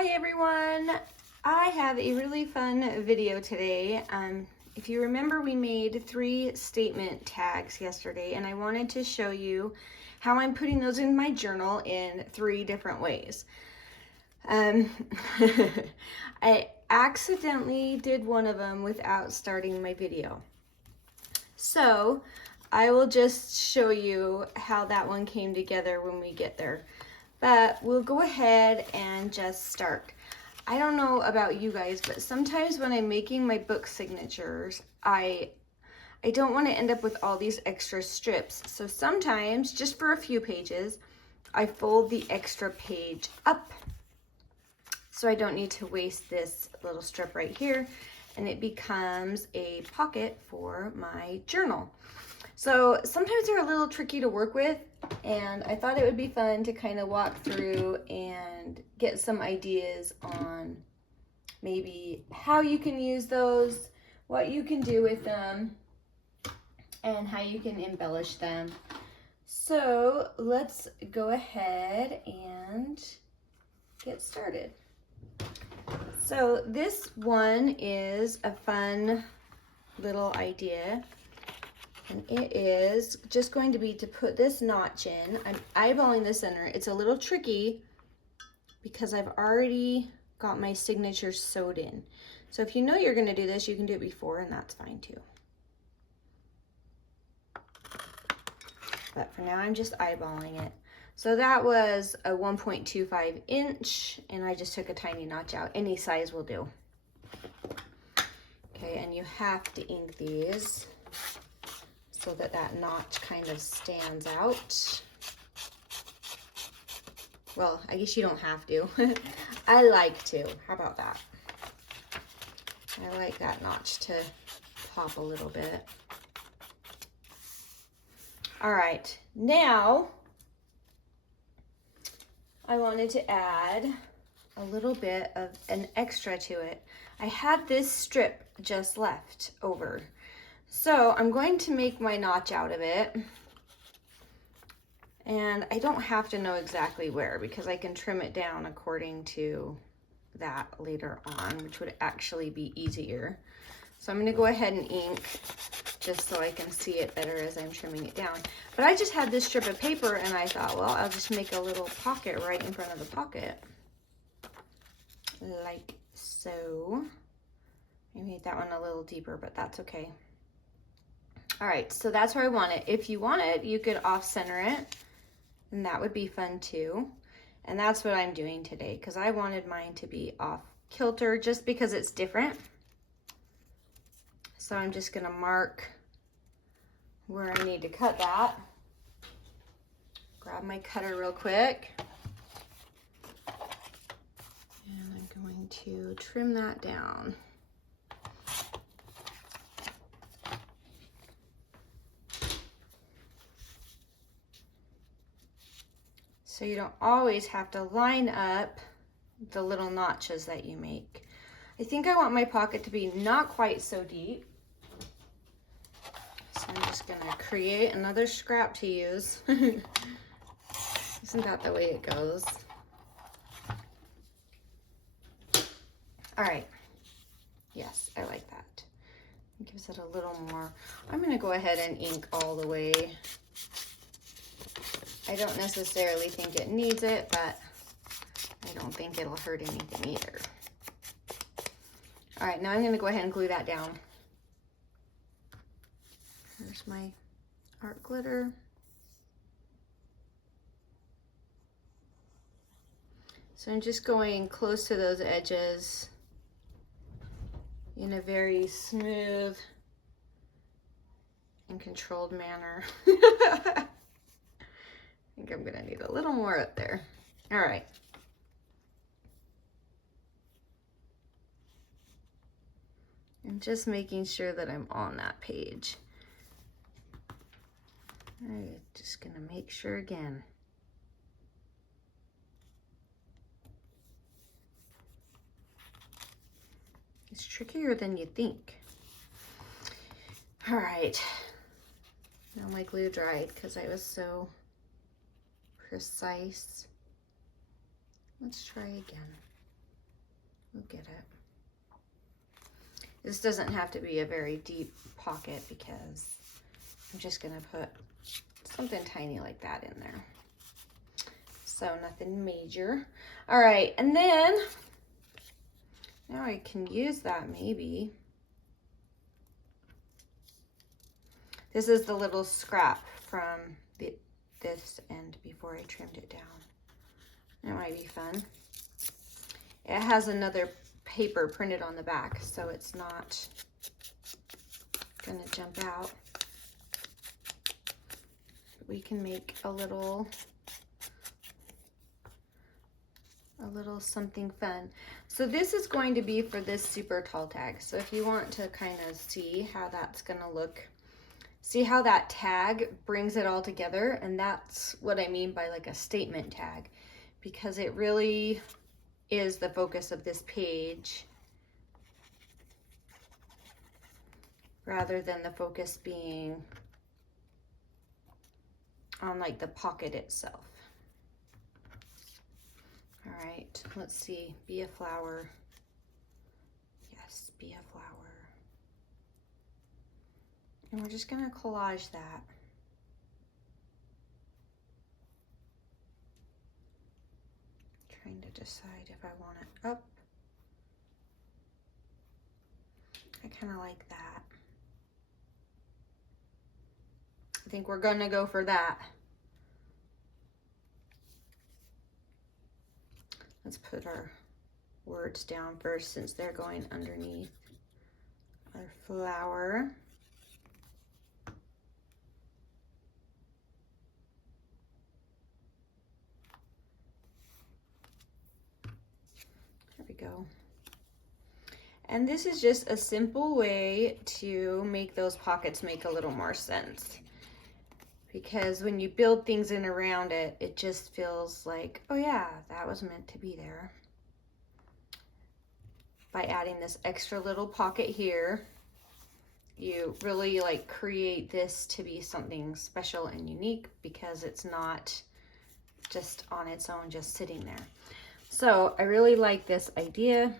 Hi everyone! I have a really fun video today. If you remember, we made 3 statement tags yesterday, and I wanted to show you how I'm putting those in my journal in 3 different ways. I accidentally did one of them without starting my video. So I will just show you how that one came together when we get there. But we'll go ahead and just start. I don't know about you guys, but sometimes when I'm making my book signatures, I don't want to end up with all these extra strips. So sometimes, just for a few pages, I fold the extra page up. So I don't need to waste this little strip right here, and it becomes a pocket for my journal. So sometimes they're a little tricky to work with, and I thought it would be fun to kind of walk through and get some ideas on maybe how you can use those, what you can do with them, and how you can embellish them. So let's go ahead and get started. So this one is a fun little idea. And it is just going to be to put this notch in. I'm eyeballing the center. It's a little tricky because I've already got my signature sewed in. So if you know you're going to do this, you can do it before, and that's fine too. But for now, I'm just eyeballing it. So that was a 1.25 inch, and I just took a tiny notch out. Any size will do. Okay, and you have to ink these so that that notch kind of stands out. Well, I guess you don't have to. I like to. How about that? I like that notch to pop a little bit. All right, now I wanted to add a little bit of an extra to it. I had this strip just left over. So I'm going to make my notch out of it, and I don't have to know exactly where because I can trim it down according to that later on, which would actually be easier. So I'm going to go ahead and ink just so I can see it better as I'm trimming it down. But I just had this strip of paper, and I thought, well, I'll just make a little pocket right in front of the pocket, like so. I made that one a little deeper, but that's okay. All right, so that's where I want it. If you want it, you could off-center it, and that would be fun too. And that's what I'm doing today, because I wanted mine to be off kilter just because it's different. So I'm just gonna mark where I need to cut that. Grab my cutter real quick. And I'm going to trim that down. So you don't always have to line up the little notches that you make. I think I want my pocket to be not quite so deep. So I'm just gonna create another scrap to use. Isn't that the way it goes? All right, yes, I like that. It gives it a little more. I'm gonna go ahead and ink all the way. I don't necessarily think it needs it, but I don't think it'll hurt anything either. All right, now I'm gonna go ahead and glue that down. Here's my art glitter. So I'm just going close to those edges in a very smooth and controlled manner. I think I'm gonna need a little more up there. All right. I'm just making sure that I'm on that page. All right, just gonna make sure again. It's trickier than you think. All right. Now my glue dried because I was so precise. Let's try again. We'll get it. This doesn't have to be a very deep pocket because I'm just gonna put something tiny like that in there. So nothing major. All right, and then now I can use that maybe. This is the little scrap from this end before I trimmed it down. It might be fun. It has another paper printed on the back, so it's not gonna jump out. We can make a little something fun. So this is going to be for this super tall tag. So if you want to kind of see how that's gonna look, see how that tag brings it all together, and that's what I mean by like a statement tag, because it really is the focus of this page rather than the focus being on like the pocket itself. All right, let's see, be a flower. Yes, be a flower. And we're just gonna collage that. Trying to decide if I want it up. I kind of like that. I think we're gonna go for that. Let's put our words down first since they're going underneath our flower. There we go. And this is just a simple way to make those pockets make a little more sense. Because when you build things in around it, it just feels like, oh yeah, that was meant to be there. By adding this extra little pocket here, you really like create this to be something special and unique because it's not just on its own, just sitting there. So I really like this idea.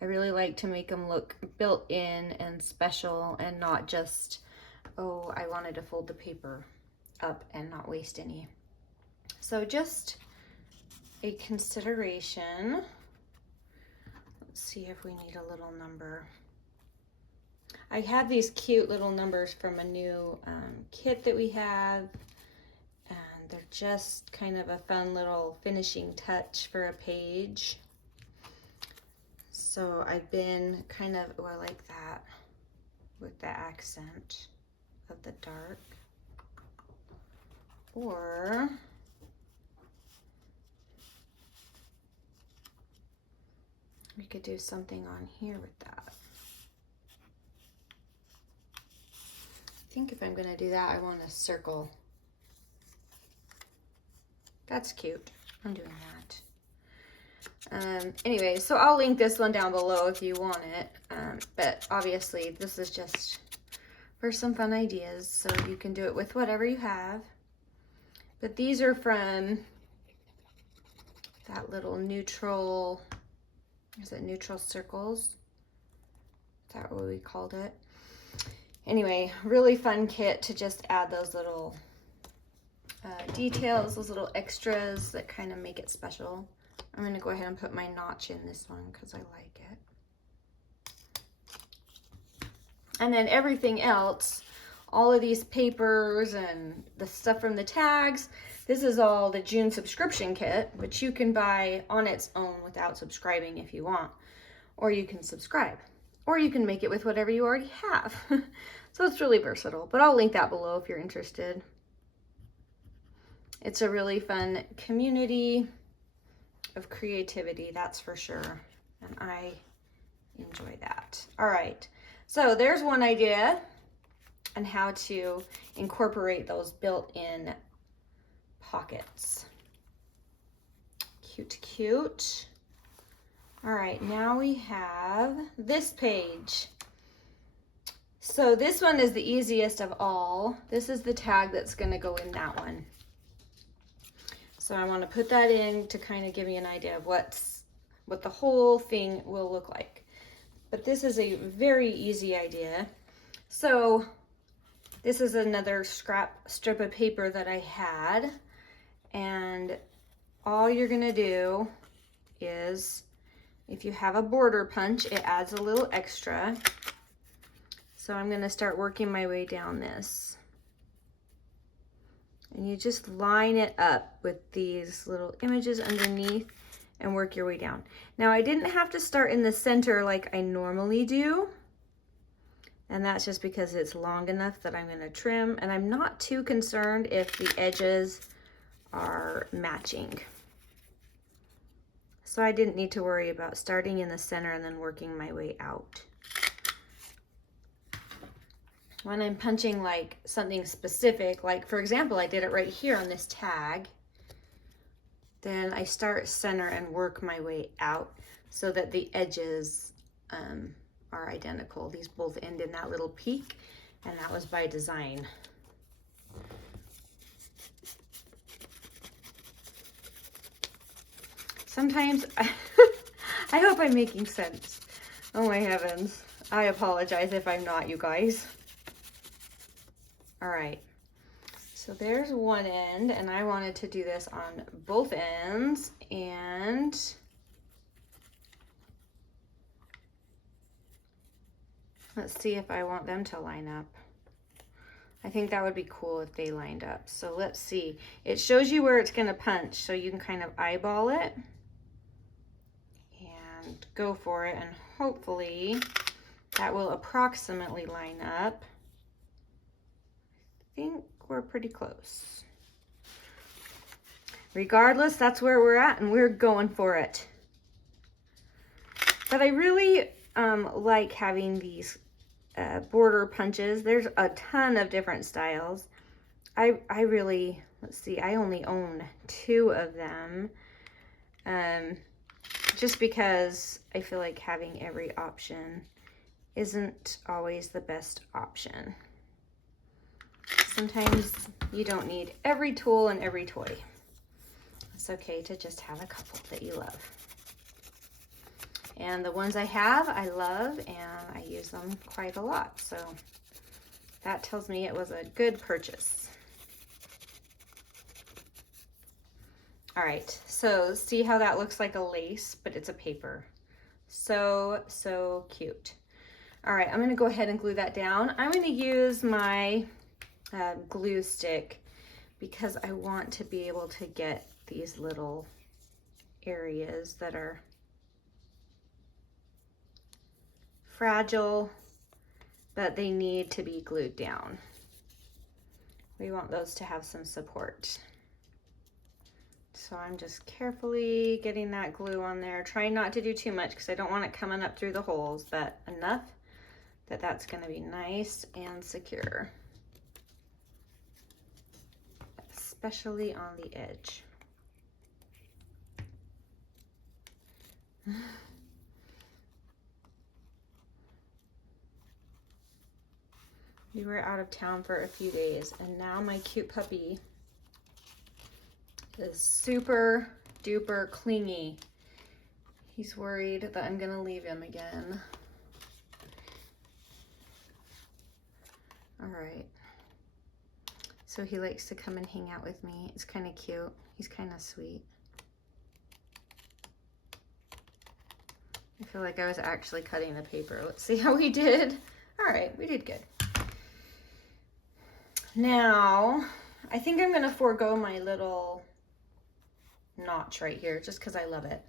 I really like to make them look built in and special and not just, oh, I wanted to fold the paper up and not waste any. So just a consideration. Let's see if we need a little number. I have these cute little numbers from a new kit that we have, and they're just kind of a fun little finishing touch for a page. So I've been kind of, oh, I like that with the accent of the dark. Or we could do something on here with that. I think if I'm going to do that, I want a circle. That's cute. I'm doing that. Anyway, so I'll link this one down below if you want it. But obviously, this is just for some fun ideas, so you can do it with whatever you have. But these are from that little neutral, is it neutral circles? Is that what we called it? Anyway, really fun kit to just add those little details, those little extras that kind of make it special. I'm gonna go ahead and put my notch in this one because I like it. And then everything else, all of these papers and the stuff from the tags, this is all the June subscription kit, which you can buy on its own without subscribing if you want, or you can subscribe, or you can make it with whatever you already have. So it's really versatile, but I'll link that below if you're interested. It's a really fun community of creativity, that's for sure, and I enjoy that. All right, so there's one idea on how to incorporate those built-in pockets. Cute, cute. All right, now we have this page. So this one is the easiest of all. This is the tag that's gonna go in that one. So I wanna put that in to kind of give you an idea of what's what the whole thing will look like. But this is a very easy idea. So this is another strip of paper that I had, and all you're gonna do is, if you have a border punch, it adds a little extra. So I'm gonna start working my way down this. And you just line it up with these little images underneath and work your way down. Now I didn't have to start in the center like I normally do. And that's just because it's long enough that I'm gonna trim, and I'm not too concerned if the edges are matching. So I didn't need to worry about starting in the center and then working my way out. When I'm punching like something specific, like for example, I did it right here on this tag, then I start center and work my way out so that the edges are identical. These both end in that little peak, and that was by design. Sometimes, I hope I'm making sense. Oh my heavens. I apologize if I'm not, you guys. All right, so there's one end, and I wanted to do this on both ends, and let's see if I want them to line up. I think that would be cool if they lined up. So let's see. It shows you where it's gonna punch, so you can kind of eyeball it and go for it, and hopefully that will approximately line up. I think we're pretty close. Regardless, that's where we're at, and we're going for it. But I really like having these border punches. There's a ton of different styles. I really, let's see, I only own 2 of them. Just because I feel like having every option isn't always the best option. Sometimes you don't need every tool and every toy. It's okay to just have a couple that you love. And the ones I have, I love, and I use them quite a lot. So that tells me it was a good purchase. All right, so see how that looks like a lace, but it's a paper. So, so cute. All right, I'm gonna go ahead and glue that down. I'm gonna use my glue stick because I want to be able to get these little areas that are fragile, but they need to be glued down. We want those to have some support. So I'm just carefully getting that glue on there, trying not to do too much because I don't want it coming up through the holes, but enough that that's gonna be nice and secure, especially on the edge. We were out of town for a few days, and now my cute puppy is super duper clingy. He's worried that I'm gonna leave him again. All right. So he likes to come and hang out with me. It's kind of cute. He's kind of sweet. I feel like I was actually cutting the paper. Let's see how we did. All right, we did good. Now, I think I'm gonna forego my little notch right here just because I love it.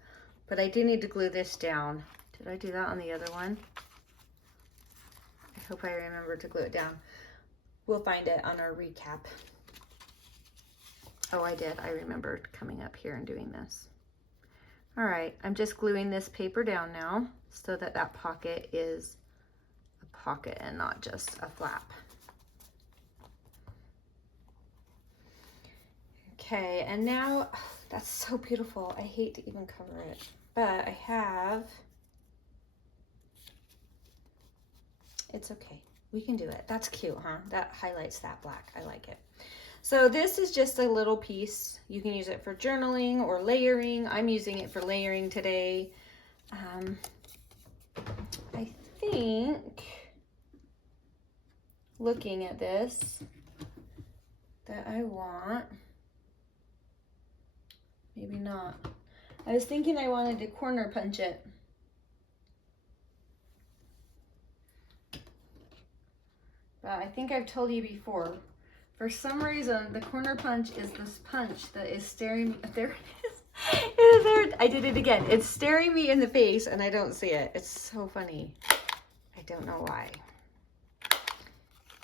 But I do need to glue this down. Did I do that on the other one? I hope I remember to glue it down. We'll find it on our recap. Oh, I did. I remembered coming up here and doing this. All right, I'm just gluing this paper down now so that that pocket is a pocket and not just a flap. Okay, and now, oh, that's so beautiful. I hate to even cover it, but I have, it's okay. We can do it. That's cute, huh? That highlights that black. I like it. So this is just a little piece. You can use it for journaling or layering. I'm using it for layering today. I think, looking at this, that I want, maybe not. I was thinking I wanted to corner punch it. But I think I've told you before, for some reason, the corner punch is this punch that is staring me, there it is. There, I did it again. It's staring me in the face and I don't see it. It's so funny. I don't know why.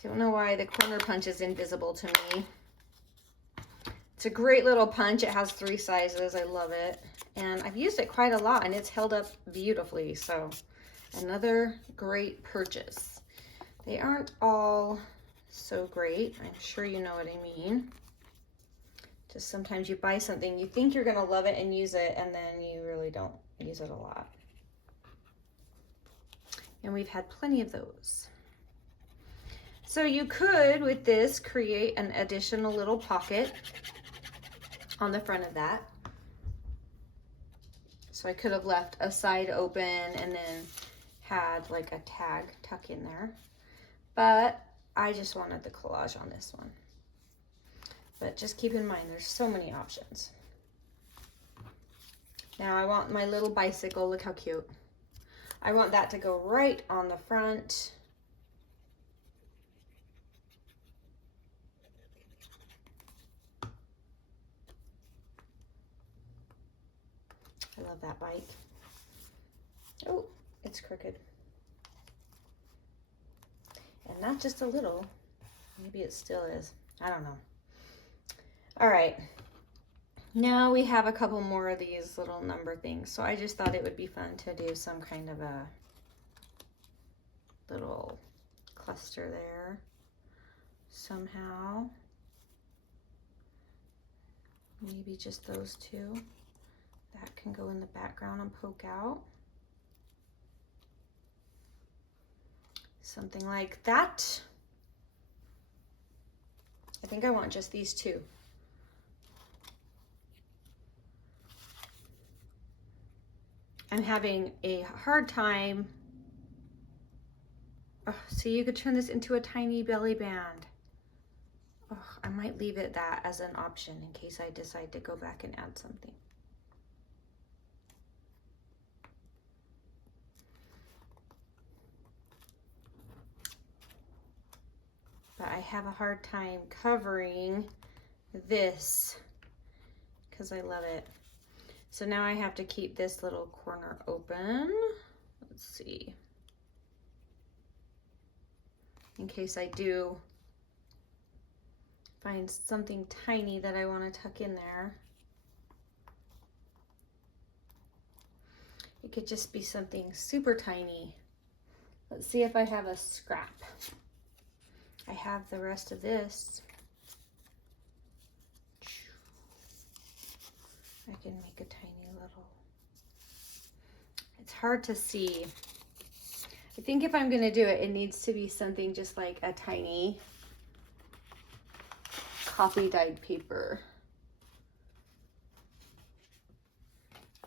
Don't know why the corner punch is invisible to me. It's a great little punch. It has 3 sizes. I love it. And I've used it quite a lot and it's held up beautifully. So another great purchase. They aren't all so great. I'm sure you know what I mean. Just sometimes you buy something, you think you're gonna love it and use it, and then you really don't use it a lot. And we've had plenty of those. So you could, with this, create an additional little pocket on the front of that. So I could have left a side open and then had like a tag tuck in there. But I just wanted the collage on this one. But just keep in mind, there's so many options. Now I want my little bicycle, look how cute. I want that to go right on the front. I love that bike. Oh, it's crooked. And not just a little, maybe it still is. I don't know. All right, now we have a couple more of these little number things. So I just thought it would be fun to do some kind of a little cluster there somehow. Maybe just those 2. That can go in the background and poke out. Something like that. I think I want just these 2. I'm having a hard time. Oh, so you could turn this into a tiny belly band. Oh, I might leave it that as an option in case I decide to go back and add something. But I have a hard time covering this because I love it. So now I have to keep this little corner open. Let's see. In case I do find something tiny that I want to tuck in there. It could just be something super tiny. Let's see if I have a scrap. I have the rest of this. I can make a tiny little. It's hard to see. I think if I'm gonna do it, it needs to be something just like a tiny copy dyed paper.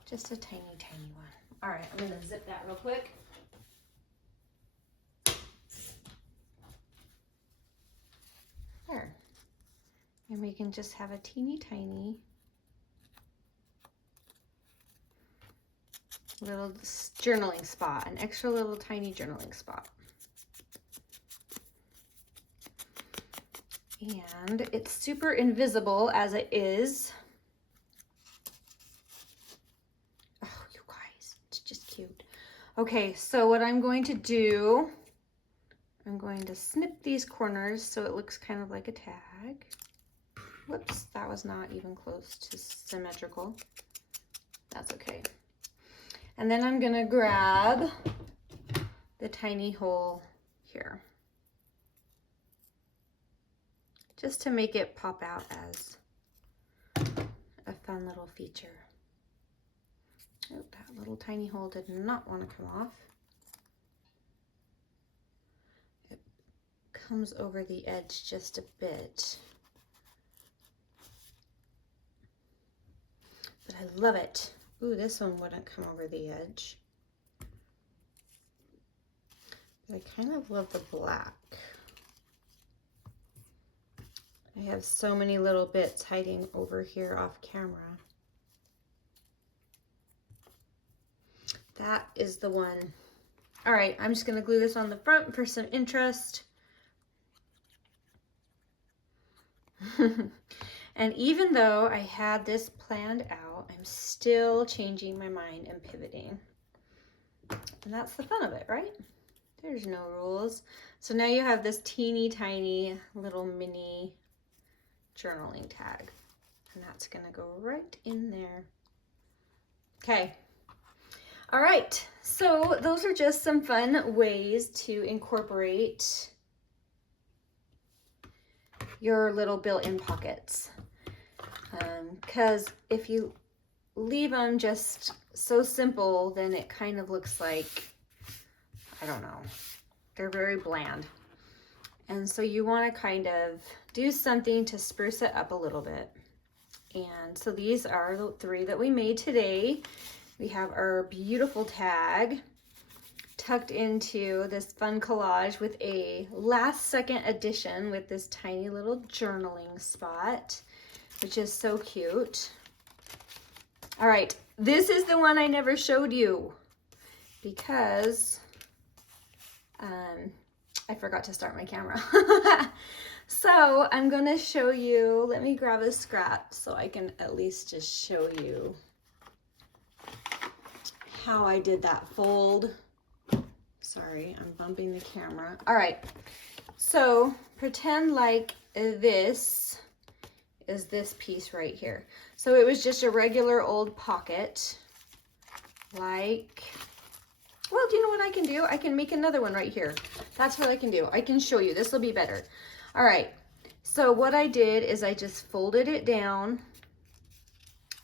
Just a tiny, tiny one. All right, I'm gonna zip that real quick. There. And we can just have a teeny tiny little journaling spot, an extra little tiny journaling spot. And it's super invisible as it is. Oh, you guys, it's just cute. Okay, so what I'm going to do, I'm going to snip these corners so it looks kind of like a tag. Whoops, that was not even close to symmetrical. That's okay. And then I'm gonna grab the tiny hole here, just to make it pop out as a fun little feature. Oh, that little tiny hole did not want to come off. It comes over the edge just a bit. But I love it. Ooh, this one wouldn't come over the edge. I kind of love the black. I have so many little bits hiding over here off camera. That is the one. All right, I'm just gonna glue this on the front for some interest. And even though I had this planned out, I'm still changing my mind and pivoting. And that's the fun of it, right? There's no rules. So now you have this teeny tiny little mini journaling tag. And that's gonna go right in there. Okay. All right, so those are just some fun ways to incorporate your little built-in pockets. Because if you leave them just so simple, then it kind of looks like, I don't know, they're very bland. And so you want to kind of do something to spruce it up a little bit. And so these are the 3 that we made today. We have our beautiful tag tucked into this fun collage with a last second addition with this tiny little journaling spot, which is so cute. All right, this is the one I never showed you because I forgot to start my camera. So I'm gonna show you, let me grab a scrap so I can at least just show you how I did that fold. Sorry, I'm bumping the camera. All right, so pretend like this is this piece right here. So it was just a regular old pocket, like, well, do you know what I can do? I can make another one right here. That's what I can do. I can show you. This will be better. All right, so what I did is I just folded it down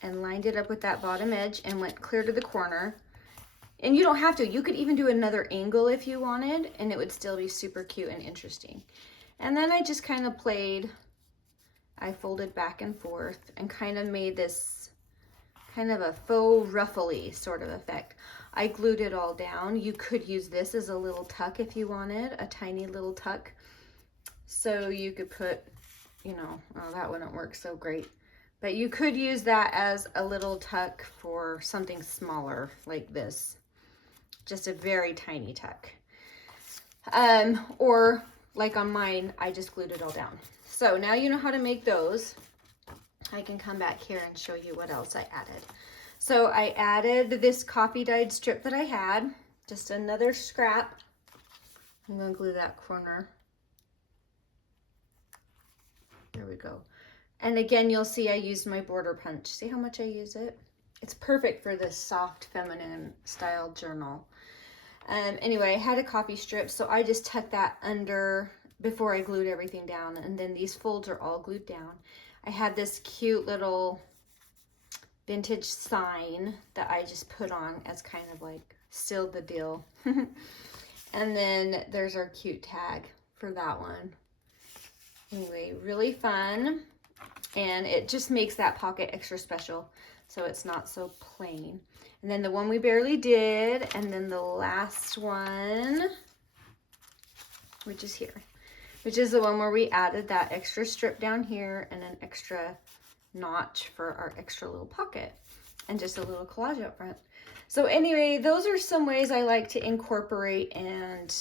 and lined it up with that bottom edge and went clear to the corner. And you don't have to. You could even do another angle if you wanted, and it would still be super cute and interesting. And then I just kind of played, I folded back and forth and kind of made this kind of a faux ruffly sort of effect. I glued it all down. You could use this as a little tuck if you wanted, a tiny little tuck. So you could put, you know, oh, that wouldn't work so great. But you could use that as a little tuck for something smaller like this. Just a very tiny tuck. Or like on mine, I just glued it all down. So now you know how to make those. I can come back here and show you what else I added. So I added this coffee dyed strip that I had, just another scrap. I'm gonna glue that corner. There we go. And again, you'll see I used my border punch. See how much I use it? It's perfect for this soft feminine style journal. Anyway, I had a coffee strip, so I just tucked that under before I glued everything down, and then these folds are all glued down. I had this cute little vintage sign that I just put on as kind of like sealed the deal. And then there's our cute tag for that one. Anyway, really fun, and it just makes that pocket extra special, so it's not so plain. And then the one we barely did, and then the last one, which is here, which is the one where we added that extra strip down here and an extra notch for our extra little pocket and just a little collage up front. So anyway, those are some ways I like to incorporate and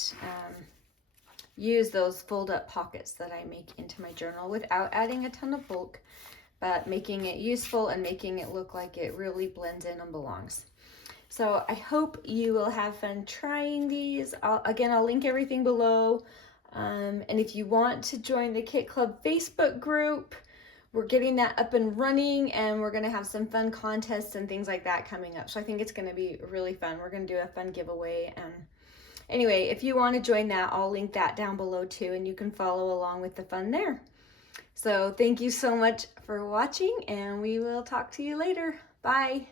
use those fold up pockets that I make into my journal without adding a ton of bulk, but making it useful and making it look like it really blends in and belongs. So I hope you will have fun trying these. I'll link everything below. And if you want to join the Kit Club Facebook group, we're getting that up and running, and we're going to have some fun contests and things like that coming up. So I think it's going to be really fun. We're going to do a fun giveaway. And anyway, if you want to join that, I'll link that down below too, and you can follow along with the fun there. So thank you so much for watching, and we will talk to you later. Bye.